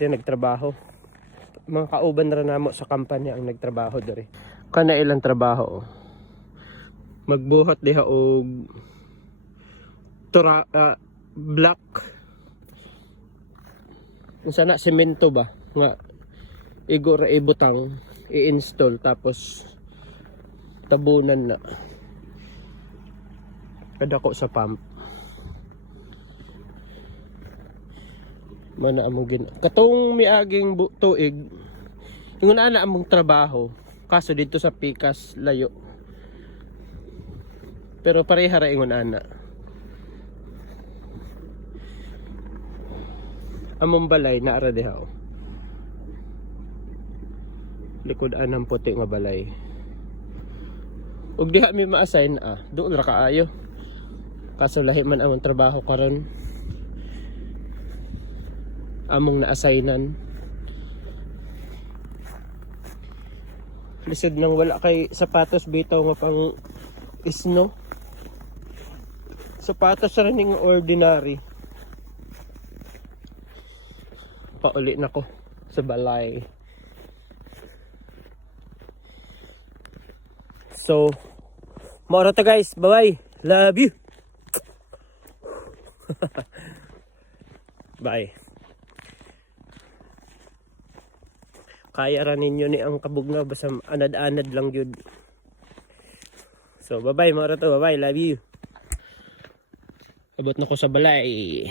Di nagtrabaho. Mga kauban ra namo sa kampanya ang nagtrabaho diri. Kana ilang trabaho. Magbuhat diha og block. Unsa na semento ba nga igora ibutang i-install tapos tabunan na. Kadako sa pump. Mana among katong miaging tuig ingon ana among trabaho kaso dito sa Pikas layo pero pareha ra ingon ana among balay na ara diha likod anang puti nga balay ug diha mi ma-assign doon ra kaayo kaso lahi man among trabaho karon among na-assignan. Lisod nang wala kay sapatos bitaw nga pang isno. Sapatos ra ning ordinary. Pauli na ko sa balay. So, mao ra ta guys. Bye-bye. Love you. Bye. Kaya ra ninyo ni ang kabugnaw basta anad-anad lang yun. So bye bye mga rato, bye bye, love you. Abot na ko sa balay.